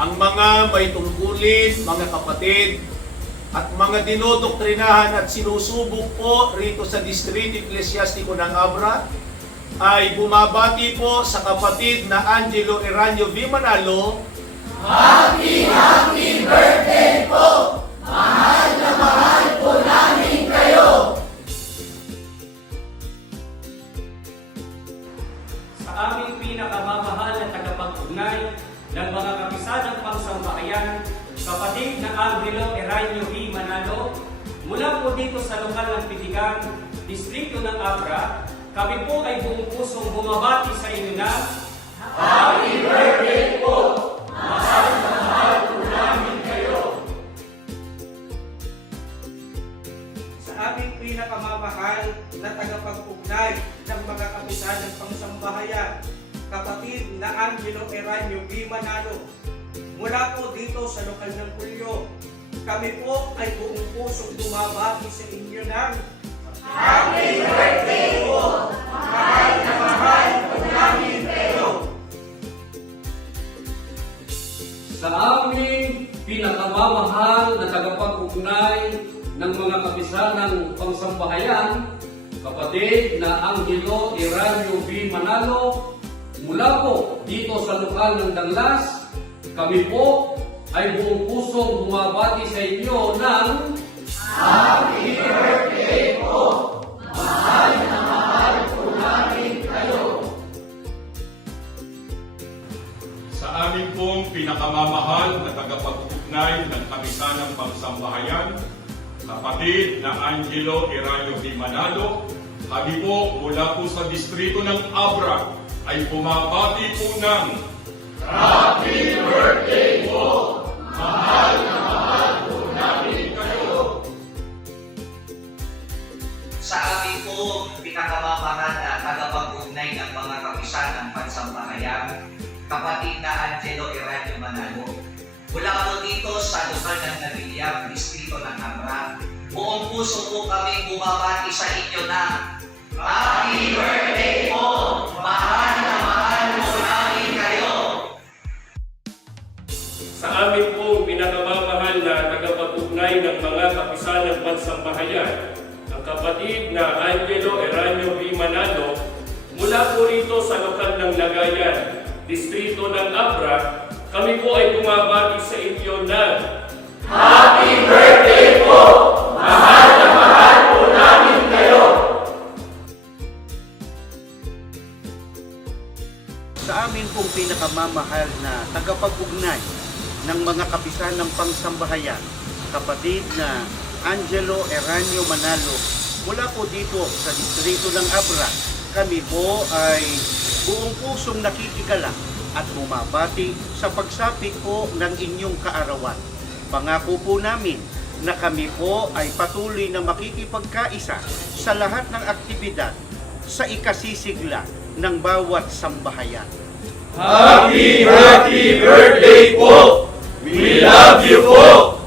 ang mga may tungkulin, mga kapatid, at mga dinodoktrinahan at sinusubok po rito sa Distrito Ecclesiastico ng Abra ay bumabati po sa kapatid na Angelo Eranio V. Manalo sa ng mga kapisadang pangsambahayan, kapatid na Angelo Eranio V. Manalo, mula po dito sa lokal ng Pitigan, distrito ng Abra, kami po ay buong pusong bumabati sa inyo na sa aming pinakamamahal na tagapag-ugnay ng mga kapisadang pangsambahayan, kapatid na Angelo Eranio B. Manalo. Mula po dito sa lokal ng Kulyo, kami po ay buong pusong dumabati sa inyo ng Happy Birthday po! Mahal na mahal po namin kayo! sa aming pinakamamahal na tagapag-ugnay ng mga kapisanang pangsambahayan, kapatid na Angelo Eranio B. Manalo, mula po dito sa lokal ng Danglas, kami po ay buong pusong bumabati sa inyo ng Sa amin pong pinakamamahal na tagapag-ugnay ng Kamisanang Pangsambahayan, kapatid na Angelo Eranio Di Manalo, kami po mula po sa distrito ng Abra ay bumabati po ng sa amin po pinakamamahal na tagapag-ugnay ng mga kapisan ng pansambahayan, kapatid na Angelo Eranio Manalo. Mula po dito sa lokal ng Nabiliang, distrito ng Abra, buong puso po kami bumabati sa inyo na sa amin po pinakamamahal na tagapag-ugnay ng mga kapisanang pansambahayan, ang kapatid na Angelo Eranio V. Manalo, mula po rito sa lokal ng Lagayan, distrito ng Abra, kami po ay bumabati sa inyo na sa amin pong pinakamamahal na tagapag-ugnay ng mga kapisan ng pangsambahayan, kapatid na Angelo Eranio Manalo, mula po dito sa distrito ng Abra, kami po ay buong pusong nakikigala at bumabati sa pagsapit po ng inyong kaarawan. Pangako po namin na kami po ay patuloy na makikipagkaisa sa lahat ng aktibidad sa ikasisigla ng bawat sambahayan. Happy, happy birthday po! We love you po!